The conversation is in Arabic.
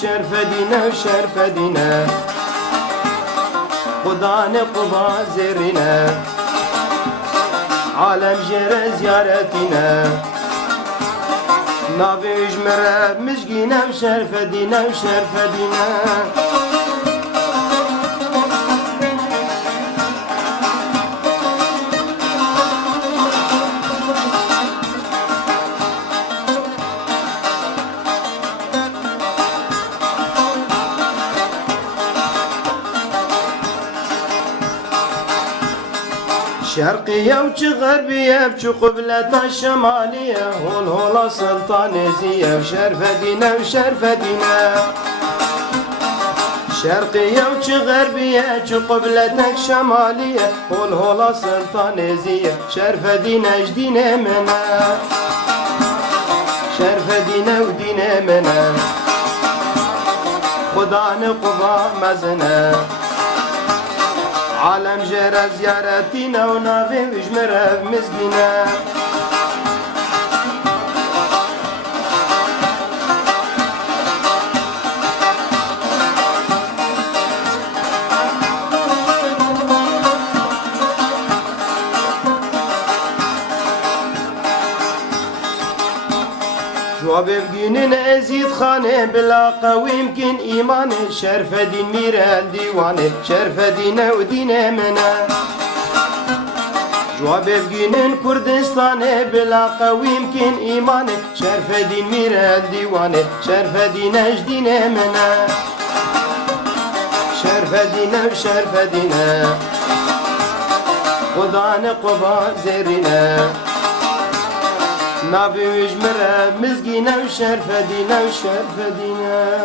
شرف دینه و شرف دینه خدا نقضا زرینه عالم جر زیارتینه ناویج مرب مشگینه و شرف دینه و شرف دینه شرقية وش غربية وش قبلة الشمالية هول هول سلطانيزية وشرف دينا وشرف دينا شرقية وش غربية وش قبلة الشمالية هول هول سلطانيزية شرف دينا جدينا منا شرف دينا ودينا منا خدا نقضى مزنا عالم جرى زيارتنا ونافي وجمرة بمسكينة جواب بجنين أزيد خانه بلا قوي يمكن إيمانه شرف دين ميرا ديوانه شرف دين ودين منا جواب بجنين كردستانه بلا قوي يمكن إيمانه شرف دين ميرا ديوانه شرف دين جدين منا شرف دين وشرف دين خدا نقضى زرنا نابي وجمرة مزقينة وشرف دينا وشرف دينا